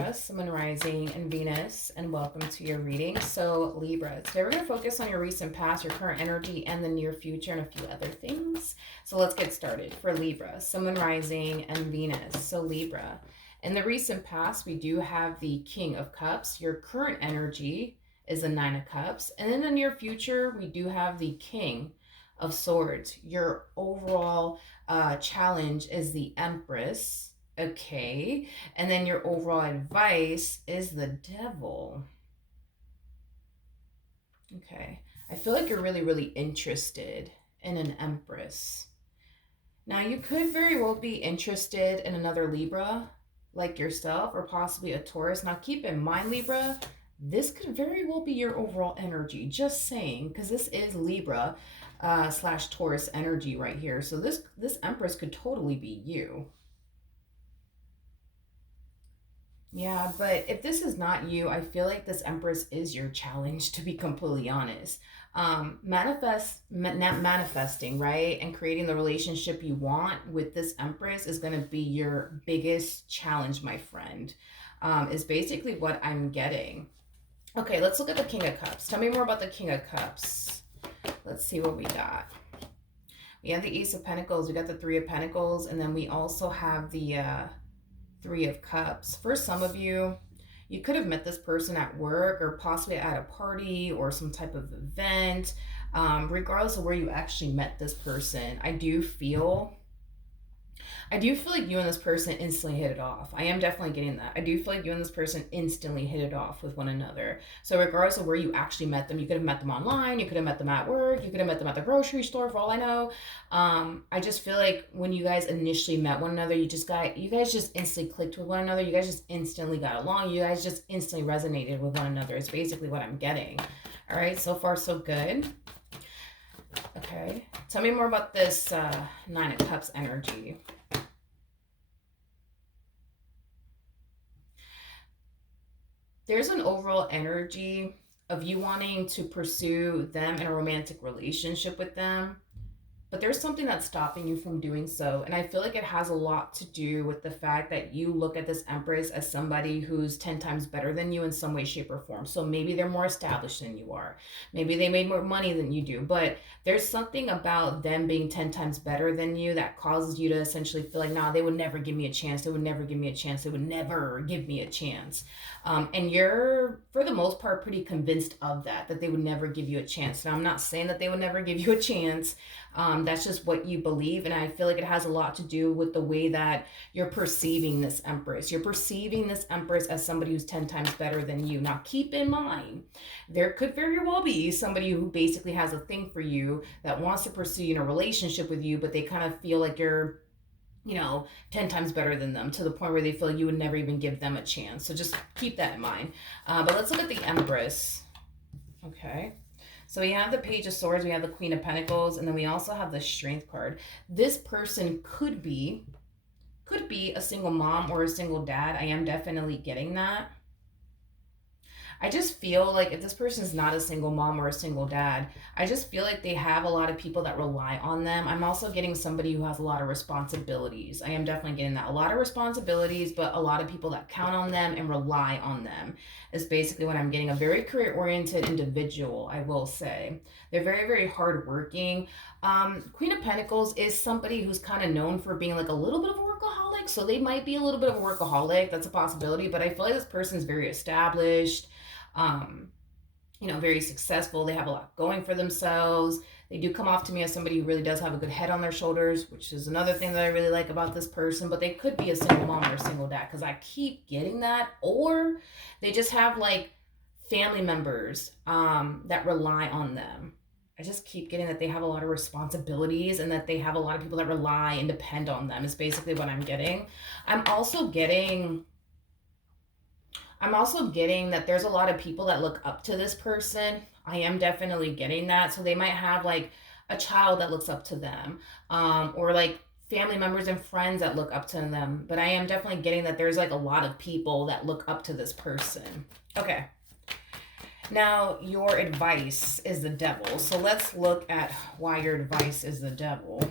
Libra, Sun, Rising, and Venus, and welcome to your reading. So, Libra, today we're going to focus on your recent past, your current energy, and the near future, and a few other things. So, let's get started. For Libra, Sun, Rising, and Venus. So, Libra, in the recent past, we do have the King of Cups. Your current energy is the Nine of Cups. And in the near future, we do have the King of Swords. Your overall challenge is the Empress. Okay. And then your overall advice is the Devil. Okay. I feel like you're really, really interested in an Empress. Now, you could very well be interested in another Libra like yourself, or possibly a Taurus. Now, keep in mind, Libra, this could very well be your overall energy. Just saying, because this is Libra slash Taurus energy right here. So this Empress could totally be you. Yeah, but if this is not you, I feel like this Empress is your challenge, to be completely honest. Manifesting, right? And creating the relationship you want with this Empress is going to be your biggest challenge, my friend, is basically what I'm getting. Okay, let's look at the King of Cups. Tell me more about the King of Cups. Let's see what we got. We have the Ace of Pentacles, we got the Three of Pentacles, and then we also have the Three of Cups. For some of you, you could have met this person at work or possibly at a party or some type of event. Regardless of where you actually met this person, I do feel like you and this person instantly hit it off. I am definitely getting that. I do feel like you and this person instantly hit it off with one another. So regardless of where you actually met them, you could have met them online, you could have met them at work, you could have met them at the grocery store, for all I know. I just feel like when you guys initially met one another, you guys just instantly clicked with one another. You guys just instantly got along. You guys just instantly resonated with one another. It's basically what I'm getting. All right, so far so good. Okay, tell me more about this Nine of Cups energy. There's an overall energy of you wanting to pursue them in a romantic relationship with them, but there's something that's stopping you from doing so. And I feel like it has a lot to do with the fact that you look at this Empress as somebody who's 10 times better than you in some way, shape, or form. So maybe they're more established than you are. Maybe they made more money than you do. But there's something about them being 10 times better than you that causes you to essentially feel like, nah, they would never give me a chance. They would never give me a chance. They would never give me a chance. And you're, for the most part, pretty convinced of that they would never give you a chance. Now, I'm not saying that they would never give you a chance. That's just what you believe. And I feel like it has a lot to do with the way that you're perceiving this Empress. You're perceiving this Empress as somebody who's 10 times better than you. Now, keep in mind, there could very well be somebody who basically has a thing for you that wants to pursue you in a relationship with you, but they kind of feel like you're 10 times better than them, to the point where they feel you would never even give them a chance. So just keep that in mind. But let's look at the Empress. Okay. So we have the Page of Swords, we have the Queen of Pentacles, and then we also have the Strength card. This person could be a single mom or a single dad. I am definitely getting that. I just feel like if this person is not a single mom or a single dad, I just feel like they have a lot of people that rely on them. I'm also getting somebody who has a lot of responsibilities. I am definitely getting that. A lot of responsibilities, but a lot of people that count on them and rely on them is basically what I'm getting. A very career-oriented individual, I will say. They're very, very hardworking. Queen of Pentacles is somebody who's kind of known for being like a little bit of a workaholic. So they might be a little bit of a workaholic. That's a possibility. But I feel like this person is very established. Very successful. They have a lot going for themselves. They do come off to me as somebody who really does have a good head on their shoulders, which is another thing that I really like about this person. But they could be a single mom or a single dad, because I keep getting that. Or they just have like family members that rely on them. I just keep getting that they have a lot of responsibilities and that they have a lot of people that rely and depend on them is basically what I'm getting. I'm also getting that there's a lot of people that look up to this person. I am definitely getting that. So they might have like a child that looks up to them, or like family members and friends that look up to them. But I am definitely getting that there's like a lot of people that look up to this person. Okay. Now, your advice is the Devil. So let's look at why your advice is the Devil.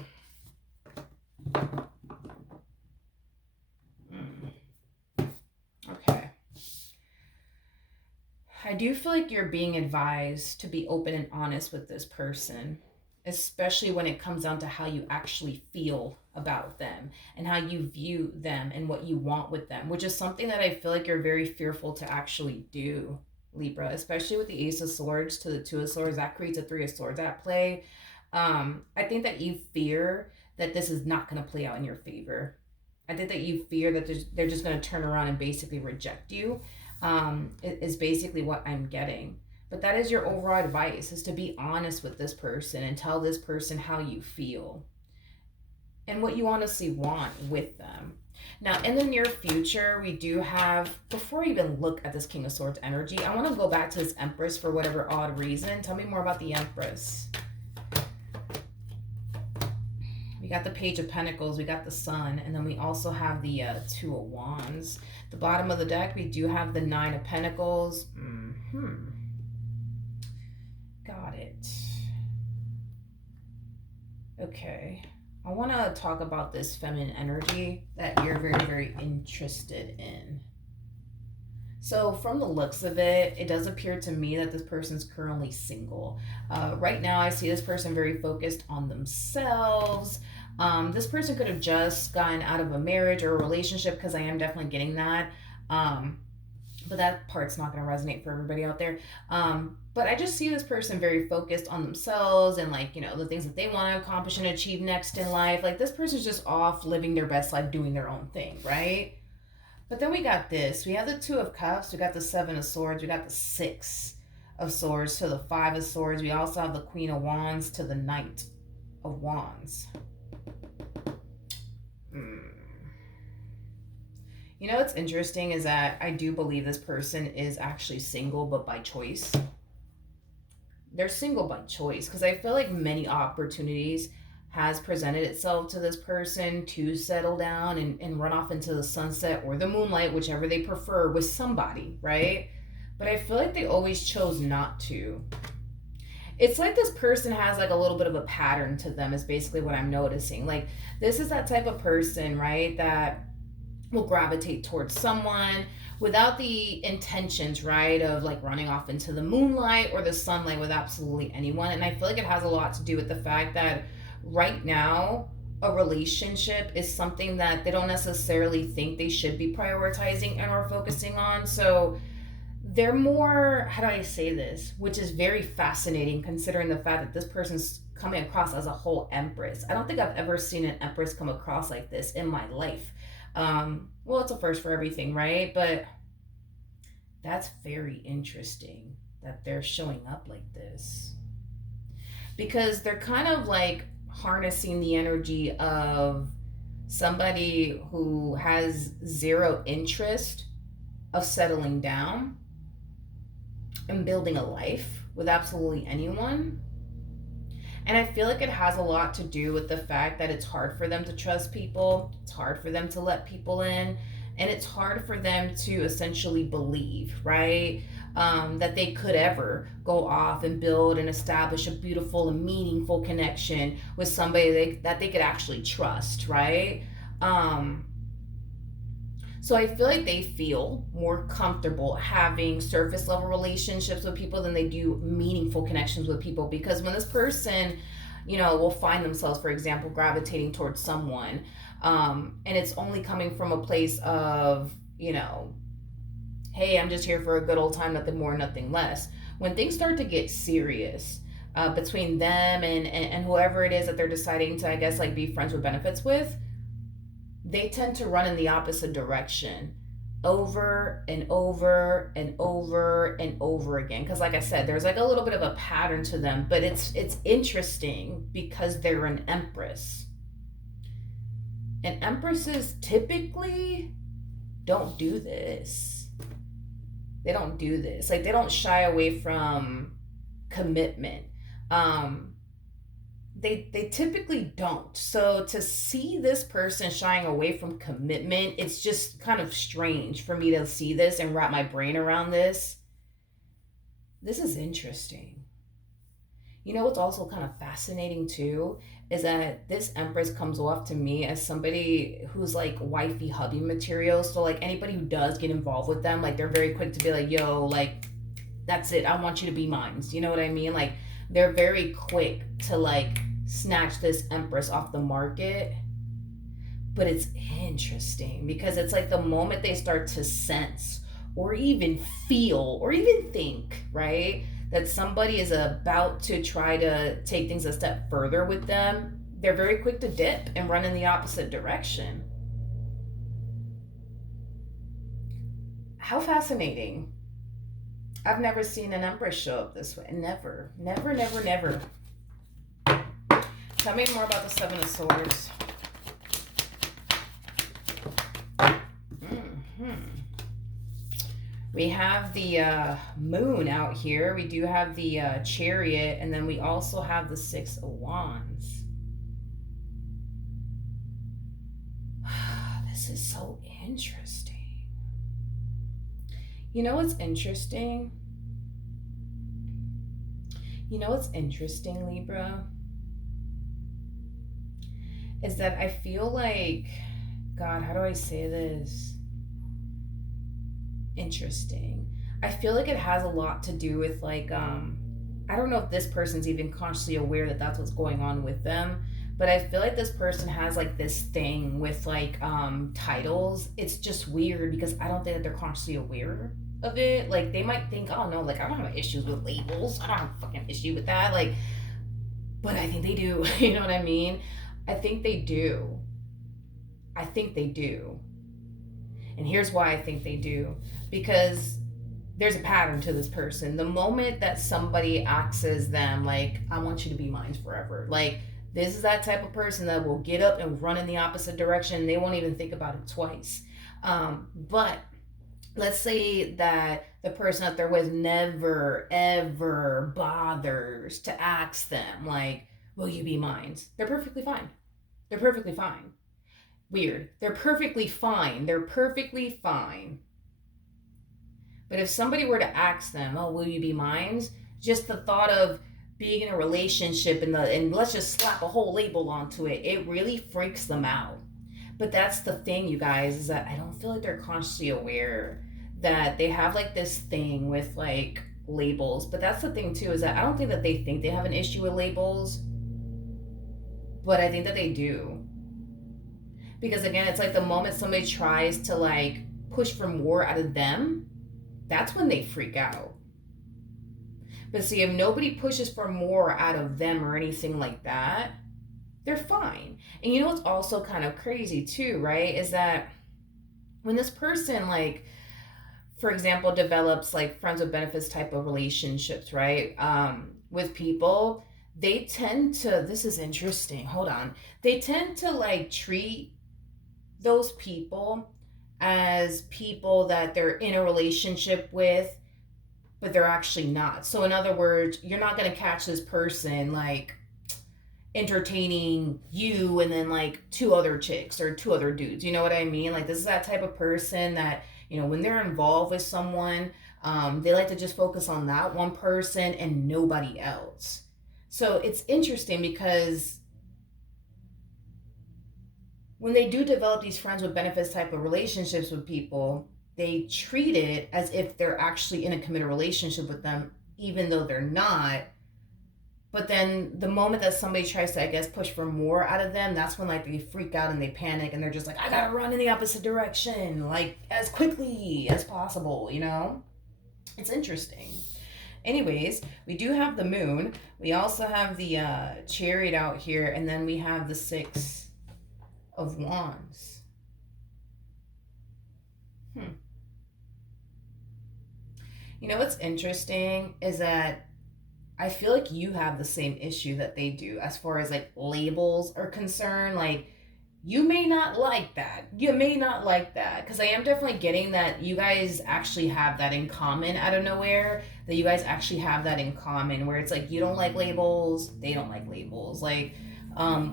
Okay. I do feel like you're being advised to be open and honest with this person, especially when it comes down to how you actually feel about them and how you view them and what you want with them, which is something that I feel like you're very fearful to actually do, Libra, especially with the Ace of Swords to the Two of Swords. That creates a Three of Swords at play. I think that you fear that this is not going to play out in your favor. I think that you fear that they're just going to turn around and basically reject you, is basically what I'm getting. But that is your overall advice, is to be honest with this person and tell this person how you feel and what you honestly want with them. Now, in the near future, we do have, before we even look at this King of Swords energy, I want to go back to this Empress for whatever odd reason. Tell me more about the Empress. We got the Page of Pentacles, we got the Sun, and then we also have the Two of Wands. The bottom of the deck, we do have the Nine of Pentacles. Got it. Okay. I want to talk about this feminine energy that you're very, very interested in. So from the looks of it, it does appear to me that this person's currently single. Right now, I see this person very focused on themselves. This person could have just gotten out of a marriage or a relationship, because I am definitely getting that. But that part's not going to resonate for everybody out there. But I just see this person very focused on themselves and, like, you know, the things that they want to accomplish and achieve next in life. Like, this person's just off living their best life, doing their own thing, right? But then we got this. We have the Two of Cups. We got the Seven of Swords. We got the Six of Swords to the Five of Swords. We also have the Queen of Wands to the Knight of Wands. You know what's interesting is that I do believe this person is actually single, but by choice. They're single by choice, because I feel like many opportunities has presented itself to this person to settle down and run off into the sunset or the moonlight, whichever they prefer, with somebody, right? But I feel like they always chose not to. It's like this person has like a little bit of a pattern to them, is basically what I'm noticing. Like, this is that type of person, right, that will gravitate towards someone without the intentions, right, of like running off into the moonlight or the sunlight with absolutely anyone. And I feel like it has a lot to do with the fact that right now a relationship is something that they don't necessarily think they should be prioritizing and or focusing on. So they're more, how do I say this, which is very fascinating considering the fact that this person's coming across as a whole Empress. I don't think I've ever seen an Empress come across like this in my life. Well, it's a first for everything, right? But that's very interesting that they're showing up like this, because they're kind of like harnessing the energy of somebody who has zero interest of settling down and building a life with absolutely anyone. And I feel like it has a lot to do with the fact that it's hard for them to trust people. It's hard for them to let people in. And it's hard for them to essentially believe, right? That they could ever go off and build and establish a beautiful and meaningful connection with somebody that they could actually trust, right? So I feel like they feel more comfortable having surface level relationships with people than they do meaningful connections with people. Because when this person, you know, will find themselves, for example, gravitating towards someone, and it's only coming from a place of, you know, hey, I'm just here for a good old time, nothing more, nothing less. When things start to get serious between them and whoever it is that they're deciding to, I guess, like be friends with benefits with, they tend to run in the opposite direction over and over and over and over again. Because like I said, there's like a little bit of a pattern to them, but it's interesting because they're an Empress. And Empresses typically don't do this. They don't do this. Like, they don't shy away from commitment. They typically don't. So to see this person shying away from commitment, it's just kind of strange for me to see this and wrap my brain around this. This is interesting. You know what's also kind of fascinating too is that this Empress comes off to me as somebody who's like wifey hubby material. So like anybody who does get involved with them, like they're very quick to be like, yo, like that's it. I want you to be mine. You know what I mean? Like, they're very quick to like snatch this Empress off the market. But it's interesting because it's like the moment they start to sense or even feel or even think, right, that somebody is about to try to take things a step further with them, they're very quick to dip and run in the opposite direction. How fascinating. I've never seen an Empress show up this way. Never. Never, never, never. Tell me more about the Seven of Swords. We have the moon out here. We do have the chariot, and then we also have the Six of Wands. This is so interesting. You know what's interesting? Libra? Is that I feel like, God, how do I say this? Interesting. I feel like it has a lot to do with like I don't know if this person's even consciously aware that that's what's going on with them, but I feel like this person has like this thing with like titles. It's just weird because I don't think that they're consciously aware of it. Like they might think, oh no, like I don't have issues with labels. I don't have a fucking issue with that. Like, but I think they do. You know what I mean? I think they do. I think they do. And here's why I think they do. Because there's a pattern to this person. The moment that somebody axes them, like, I want you to be mine forever. Like, this is that type of person that will get up and run in the opposite direction. They won't even think about it twice. But let's say that the person that they're with never, ever bothers to ask them, like, will you be mine? They're perfectly fine. They're perfectly fine. Weird. They're perfectly fine. They're perfectly fine. But if somebody were to ask them, oh, will you be mine? Just the thought of being in a relationship and let's just slap a whole label onto it, it really freaks them out. But that's the thing, you guys, is that I don't feel like they're consciously aware that they have like this thing with like labels. But that's the thing too, is that I don't think that they think they have an issue with labels, but I think that they do. Because again, it's like the moment somebody tries to like push for more out of them, that's when they freak out. But see, if nobody pushes for more out of them or anything like that, they're fine. And you know what's also kind of crazy too, right? Is that when this person, like, for example, develops like friends with benefits type of relationships, right? With people, they tend to, this is interesting, hold on. They tend to like treat those people as people that they're in a relationship with, but they're actually not. So in other words, you're not going to catch this person like entertaining you and then like two other chicks or two other dudes. You know what I mean? Like this is that type of person that, you know, when they're involved with someone, they like to just focus on that one person and nobody else. So it's interesting because when they do develop these friends with benefits type of relationships with people, they treat it as if they're actually in a committed relationship with them, even though they're not. But then the moment that somebody tries to, I guess, push for more out of them, that's when like they freak out and they panic and they're just like, I gotta run in the opposite direction, like as quickly as possible, you know? It's interesting. Anyways, we do have the moon. We also have the chariot out here, and then we have the Six of Wands. You know what's interesting is that I feel like you have the same issue that they do as far as like labels are concerned. Like you may not like that. You may not like that. Because I am definitely getting that you guys actually have that in common out of nowhere. That you guys actually have that in common where it's like you don't like labels, they don't like labels. Like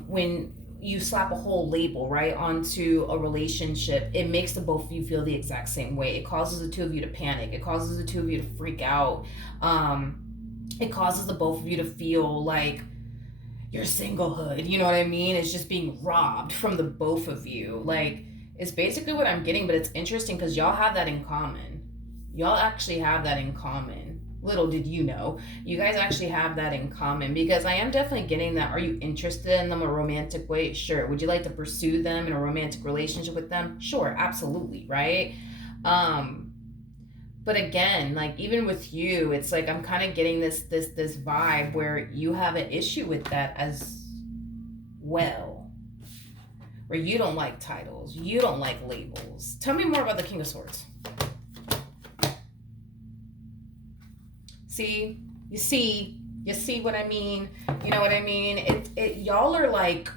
when you slap a whole label right onto a relationship, it makes the both of you feel the exact same way. It causes the two of you to panic. It causes the two of you to freak out. It causes the both of you to feel like your singlehood, you know what I mean? It's just being robbed from the both of you. Like, it's basically what I'm getting, but it's interesting because y'all have that in common. Y'all actually have that in common. Little did you know, you guys actually have that in common, because I am definitely getting that. Are you interested in them in a romantic way? Sure. Would you like to pursue them in a romantic relationship with them? Sure, absolutely, right? Um, but again, like even with you, it's like I'm kind of getting this vibe where you have an issue with that as well, where you don't like titles, you don't like labels. Tell me more about the King of Swords. See, you see what I mean? You know what I mean? It y'all are like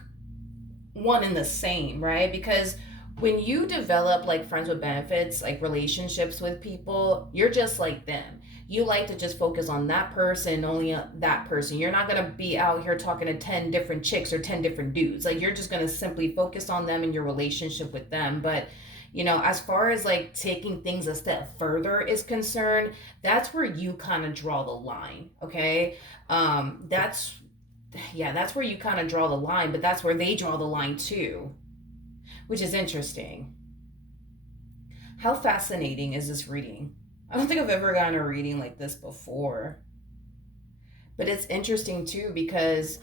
one and the same, right? Because when you develop like friends with benefits, like relationships with people, you're just like them. You like to just focus on that person, only that person. You're not going to be out here talking to 10 different chicks or 10 different dudes. Like you're just going to simply focus on them and your relationship with them. But as far as like taking things a step further is concerned, that's where you kind of draw the line, okay? That's yeah, that's where you kind of draw the line, but that's where they draw the line too, which is interesting. How fascinating is this reading? I don't think I've ever gotten a reading like this before. But it's interesting too, because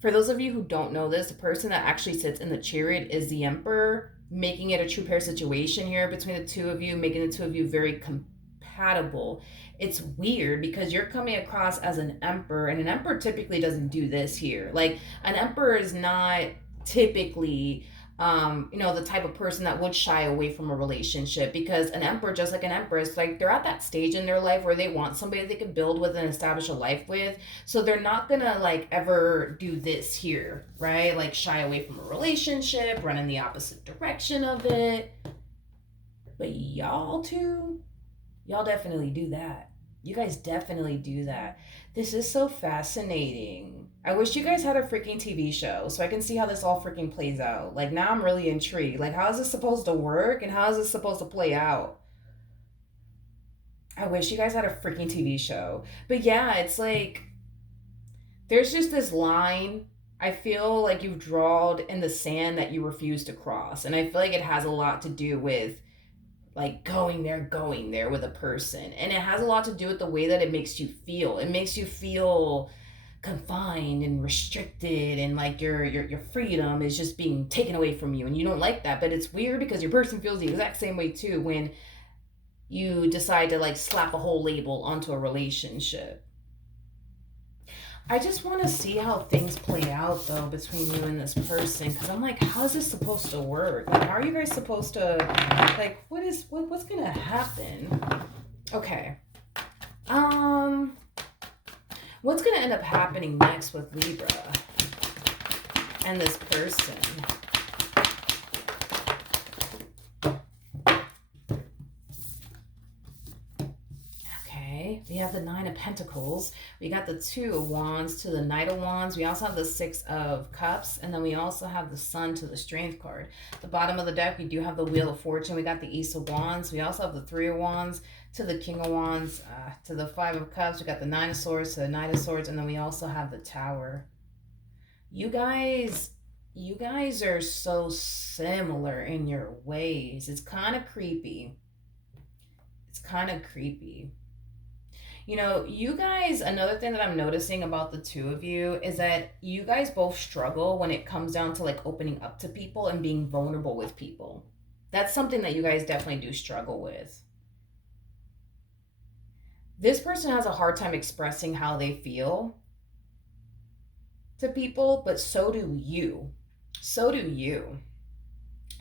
for those of you who don't know this, the person that actually sits in the chariot is the Emperor, making it a true pair situation here between the two of you, making the two of you very compatible. It's weird because you're coming across as an Emperor, and an Emperor typically doesn't do this here. Like, an Emperor is not typically the type of person that would shy away from a relationship, because an emperor, just like an empress, like they're at that stage in their life where they want somebody they can build with and establish a life with. So they're not gonna like ever do this here, right? Like shy away from a relationship, run in the opposite direction of it. But y'all definitely do that. You guys definitely do that. This is so fascinating. I wish you guys had a freaking TV show so I can see how this all freaking plays out. Like, now I'm really intrigued. Like, how is this supposed to work and how is this supposed to play out? I wish you guys had a freaking TV show. But yeah, it's like there's just this line I feel like you've drawn in the sand that you refuse to cross. And I feel like it has a lot to do with like going there with a person, and it has a lot to do with the way that it makes you feel. It makes you feel confined and restricted, and like your freedom is just being taken away from you, and you don't like that. But it's weird because your person feels the exact same way too when you decide to like slap a whole label onto a relationship. I just want to see how things play out though between you and this person, because I'm like, how's this supposed to work? Like, how are you guys supposed to, like, what's gonna happen? Okay. Um, what's gonna end up happening next with Libra and this person? We have the Nine of Pentacles. We got the Two of Wands to the Knight of Wands. We also have the Six of Cups. And then we also have the Sun to the Strength card. The bottom of the deck, we do have the Wheel of Fortune. We got the Ace of Wands. We also have the Three of Wands to the King of Wands. To the Five of Cups. We got the Nine of Swords to the Knight of Swords. And then we also have the Tower. You guys are so similar in your ways. It's kind of creepy. It's kind of creepy. You guys, another thing that I'm noticing about the two of you is that you guys both struggle when it comes down to like opening up to people and being vulnerable with people. That's something that you guys definitely do struggle with. This person has a hard time expressing how they feel to people, but so do you. So do you.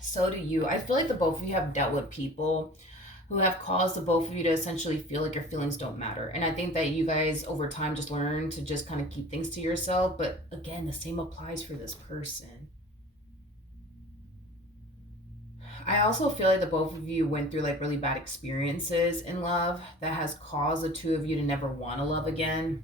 So do you. I feel like the both of you have dealt with people who have caused the both of you to essentially feel like your feelings don't matter. And I think that you guys over time just learn to just kind of keep things to yourself. But again, the same applies for this person. I also feel like the both of you went through like really bad experiences in love that has caused the two of you to never want to love again.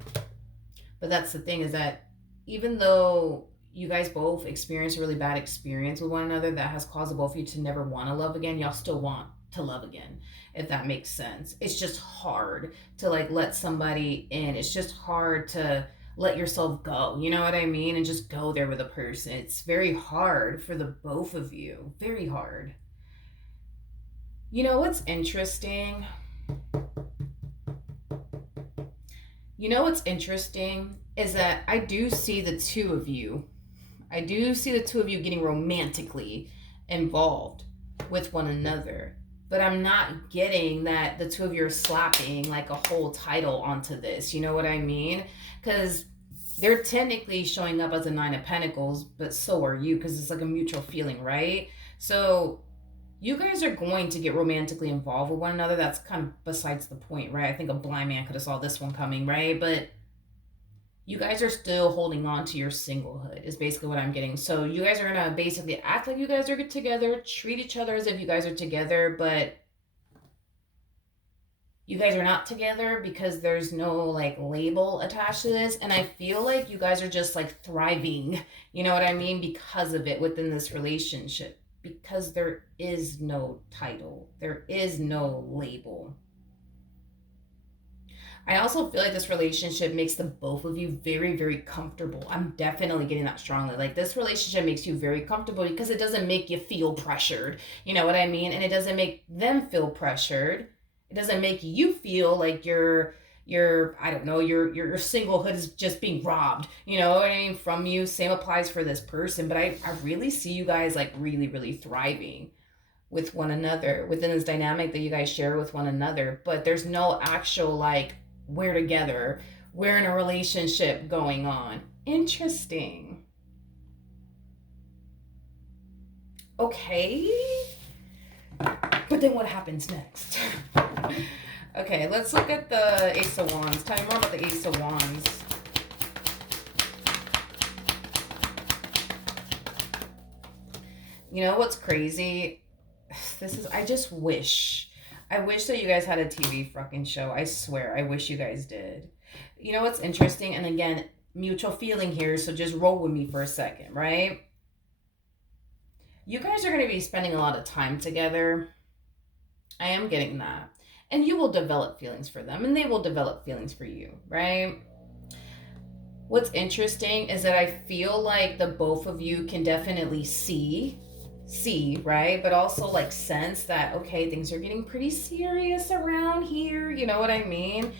But that's the thing, is that even though you guys both experienced a really bad experience with one another that has caused the both of you to never want to love again, y'all still want to love again, if that makes sense. It's just hard to like let somebody in. It's just hard to let yourself go, you know what I mean? And just go there with a person. It's very hard for the both of you. Very hard. You know what's interesting? You know what's interesting is that I do see the two of you. I do see the two of you getting romantically involved with one another. But I'm not getting that the two of you are slapping like a whole title onto this. You know what I mean? Because they're technically showing up as a Nine of Pentacles, but so are you, because it's like a mutual feeling, right? So you guys are going to get romantically involved with one another. That's kind of besides the point, right? I think a blind man could have saw this one coming, right? But you guys are still holding on to your singlehood is basically what I'm getting. So you guys are gonna basically act like you guys are together, treat each other as if you guys are together, but you guys are not together because there's no like label attached to this. And I feel like you guys are just like thriving, you know what I mean, because of it within this relationship. Because there is no title, there is no label. I also feel like this relationship makes the both of you very, very comfortable. I'm definitely getting that strongly. Like, this relationship makes you very comfortable because it doesn't make you feel pressured. You know what I mean? And it doesn't make them feel pressured. It doesn't make you feel like your I don't know, your singlehood is just being robbed. You know what I mean? From you. Same applies for this person. But I really see you guys like really, really thriving with one another within this dynamic that you guys share with one another. But there's no actual like we're together, we're in a relationship going on. Interesting. Okay, but then what happens next? Okay, let's look at the Ace of Wands. Tell me more about the Ace of Wands. You know what's crazy? This is, I wish that you guys had a TV fucking show. I swear, I wish you guys did. You know what's interesting? And again, mutual feeling here, so just roll with me for a second, right? You guys are going to be spending a lot of time together. I am getting that. And you will develop feelings for them, and they will develop feelings for you, right? What's interesting is that I feel like the both of you can definitely see, right? But also like sense that, okay, things are getting pretty serious around here. You know what I mean?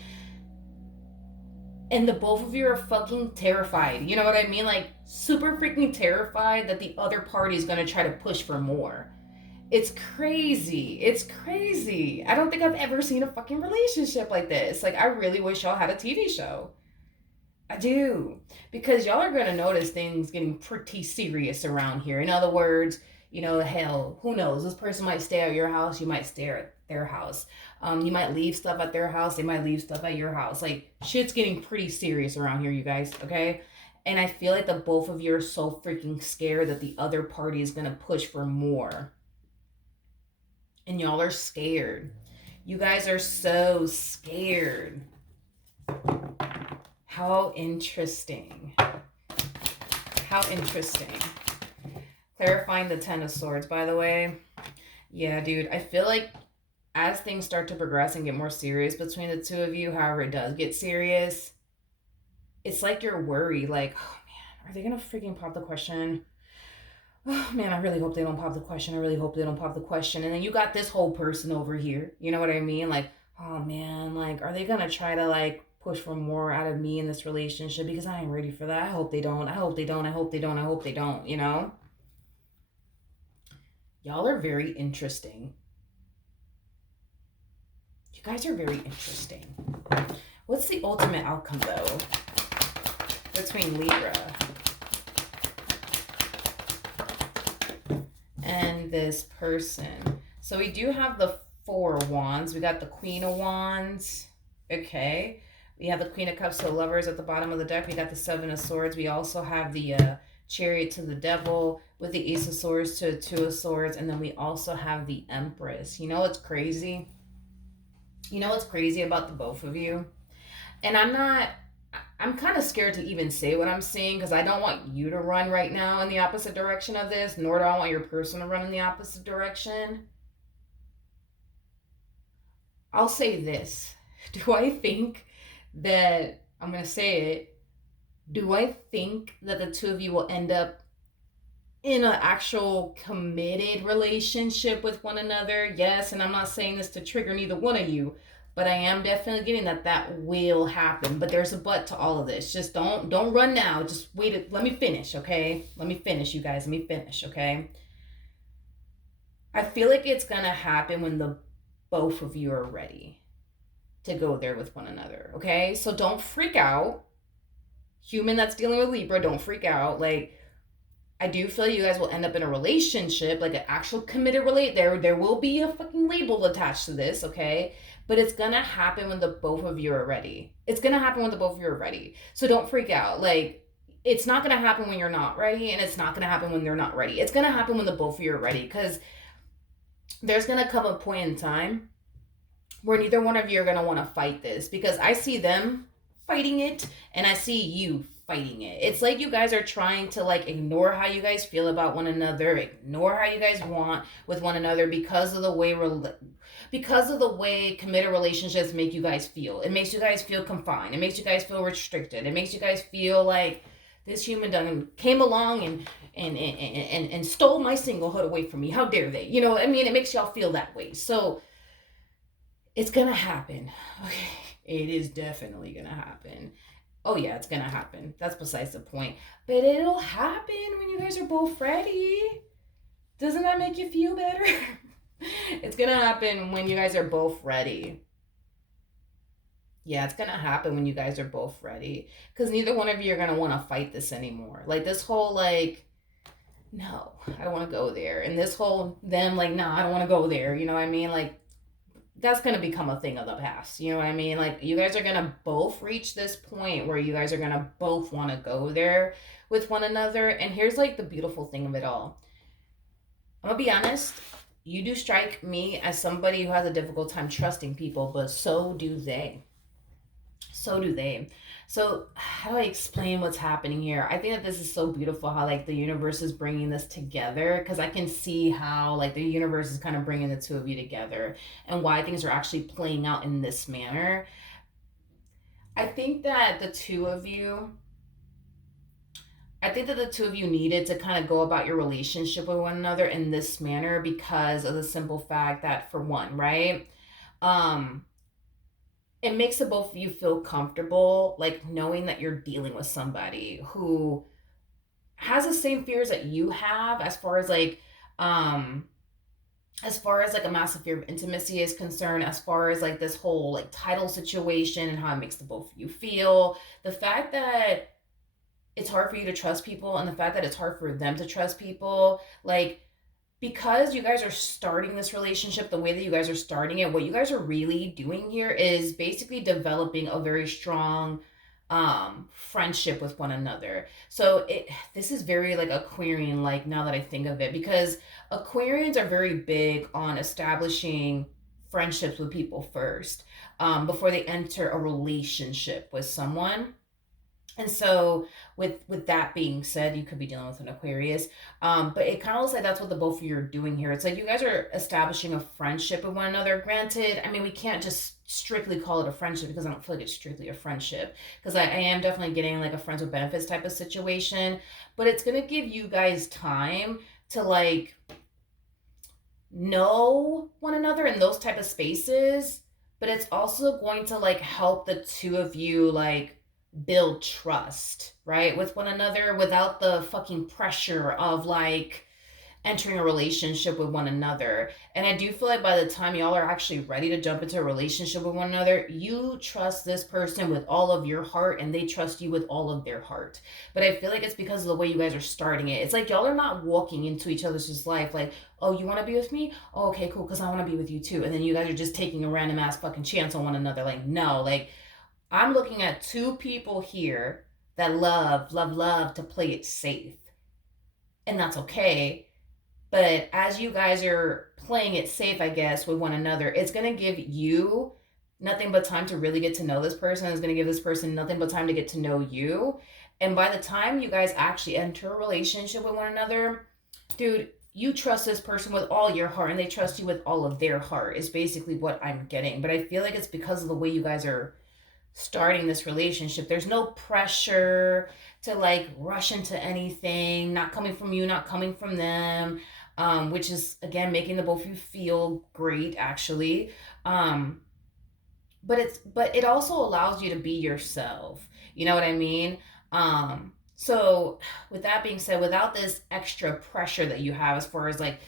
And the both of you are fucking terrified. You know what I mean? Like, super freaking terrified that the other party is going to try to push for more. It's crazy. It's crazy. I don't think I've ever seen a fucking relationship like this. Like, I really wish y'all had a TV show. I do. Because y'all are going to notice things getting pretty serious around here. In other words, you know, hell, who knows? This person might stay at your house. You might stay at their house. You might leave stuff at their house. They might leave stuff at your house. Like, shit's getting pretty serious around here, you guys, okay? And I feel like the both of you are so freaking scared that the other party is going to push for more. And y'all are scared. You guys are so scared. How interesting. How interesting. Clarifying the Ten of Swords, by the way. Yeah, dude, I feel like as things start to progress and get more serious between the two of you, however it does get serious, it's like you're worried, like, oh man, are they gonna freaking pop the question? Oh man, I really hope they don't pop the question. I really hope they don't pop the question. And then you got this whole person over here. You know what I mean? Like, oh man, like, are they gonna try to like push for more out of me in this relationship? Because I ain't ready for that. I hope they don't. I hope they don't. I hope they don't. I hope they don't, you know? Y'all are very interesting. You guys are very interesting. What's the ultimate outcome, though, between Libra and this person? So we do have the Four of Wands. We got the Queen of Wands. Okay. We have the Queen of Cups, so Lovers at the bottom of the deck. We got the Seven of Swords. We also have the Chariot to the Devil with the Ace of Swords to Two of Swords. And then we also have the Empress. You know what's crazy? You know what's crazy about the both of you? And I'm kind of scared to even say what I'm seeing because I don't want you to run right now in the opposite direction of this, nor do I want your person to run in the opposite direction. I'll say this. Do I think that, I'm going to say it, do I think that the two of you will end up in an actual committed relationship with one another? Yes, and I'm not saying this to trigger neither one of you, But I am definitely getting that that will happen. But there's a but to all of this. Just don't run now. Just wait. Let me finish, okay? Let me finish, you guys. Let me finish, okay? I feel like it's gonna happen when the both of you are ready to go there with one another, okay? So don't freak out. Human that's dealing with Libra, don't freak out. Like, I do feel you guys will end up in a relationship, like an actual committed relate. There will be a fucking label attached to this, okay? But it's gonna happen when the both of you are ready. It's gonna happen when the both of you are ready. So don't freak out. Like, it's not gonna happen when you're not ready, and it's not gonna happen when they're not ready. It's gonna happen when the both of you are ready, because there's gonna come a point in time where neither one of you are gonna want to fight this, because I see them fighting it and I see you fighting it. It's like you guys are trying to like ignore how you guys feel about one another, ignore how you guys want with one another because of the way committed relationships make you guys feel. It makes you guys feel confined. It makes you guys feel restricted. It makes you guys feel like this human done came along and stole my singlehood away from me. How dare they? You know, I mean, it makes y'all feel that way. So it's gonna happen. Okay. It is definitely gonna happen. Oh yeah, it's gonna happen. That's besides the point. But it'll happen when you guys are both ready. Doesn't that make you feel better? It's gonna happen when you guys are both ready. Yeah, it's gonna happen when you guys are both ready. Because neither one of you are gonna wanna fight this anymore. Like this whole like, no, I don't wanna go there. And this whole them like, no, I don't wanna go there. You know what I mean? Like that's going to become a thing of the past. You know what I mean? Like, you guys are going to both reach this point where you guys are going to both want to go there with one another. And here's like the beautiful thing of it all. I'm going to be honest. You do strike me as somebody who has a difficult time trusting people, but so do they. So do they. So, how do I explain what's happening here? I think that this is so beautiful how like the universe is bringing this together, because I can see how like the universe is kind of bringing the two of you together and why things are actually playing out in this manner. I think that the two of you I think that the two of you needed to kind of go about your relationship with one another in this manner because of the simple fact that, for one, right? Um it makes the both of you feel comfortable, like knowing that you're dealing with somebody who has the same fears that you have, um as far as like a massive fear of intimacy is concerned, as far as like this whole like title situation and how it makes the both of you feel. The fact that it's hard for you to trust people, and the fact that it's hard for them to trust people, like, because you guys are starting this relationship the way that you guys are starting it, what you guys are really doing here is basically developing a very strong friendship with one another. So this is very like Aquarian, like, now that I think of it, because Aquarians are very big on establishing friendships with people first, before they enter a relationship with someone. And so, with that being said, you could be dealing with an Aquarius, but it kind of looks like that's what the both of you are doing here. It's like you guys are establishing a friendship with one another. Granted, I mean, we can't just strictly call it a friendship, because I don't feel like it's strictly a friendship, because I am definitely getting like a friends with benefits type of situation. But it's gonna give you guys time to like know one another in those type of spaces, but it's also going to like help the two of you like build trust, right, with one another, without the fucking pressure of like entering a relationship with one another. And I do feel like by the time y'all are actually ready to jump into a relationship with one another, you trust this person with all of your heart and they trust you with all of their heart. But I feel like it's because of the way you guys are starting it. It's like y'all are not walking into each other's just life like, oh, you want to be with me? Oh, okay, cool, because I want to be with you too. And then you guys are just taking a random ass fucking chance on one another. Like, no, like, I'm looking at two people here that love to play it safe. And that's okay. But as you guys are playing it safe, I guess, with one another, it's going to give you nothing but time to really get to know this person. It's going to give this person nothing but time to get to know you. And by the time you guys actually enter a relationship with one another, dude, you trust this person with all your heart and they trust you with all of their heart, is basically what I'm getting. But I feel like it's because of the way you guys are starting this relationship. There's no pressure to like rush into anything, not coming from you, not coming from them, which is again making the both of you feel great, actually. Um, but it also allows you to be yourself. You know what I mean? So with that being said, without this extra pressure that you have as far as like,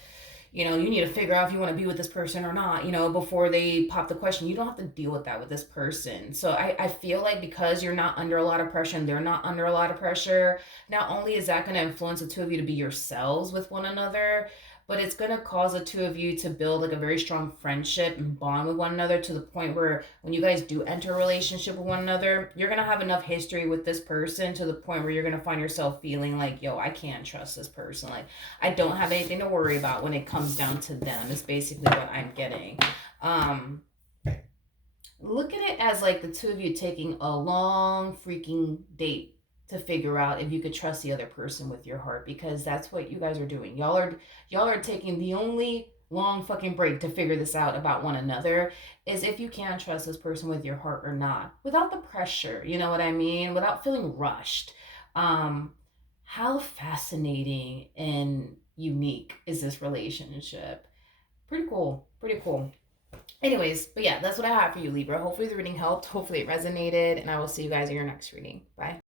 you need to figure out if you want to be with this person or not, before they pop the question. You don't have to deal with that with this person. So I feel like because you're not under a lot of pressure and they're not under a lot of pressure, not only is that going to influence the two of you to be yourselves with one another, but it's going to cause the two of you to build like a very strong friendship and bond with one another to the point where when you guys do enter a relationship with one another, you're going to have enough history with this person to the point where you're going to find yourself feeling like, yo, I can't trust this person. Like, I don't have anything to worry about when it comes down to them, is basically what I'm getting. Um, Look at it as like the two of you taking a long freaking date to figure out if you could trust the other person with your heart, because that's what you guys are doing. Y'all are taking the only long fucking break to figure this out about one another, is if you can trust this person with your heart or not, without the pressure, you know what I mean, without feeling rushed. um how fascinating and unique is this relationship? Pretty cool, pretty cool. Anyways, but yeah, that's what I have for you, Libra. Hopefully the reading helped. Hopefully it resonated. And I will see you guys in your next reading. Bye.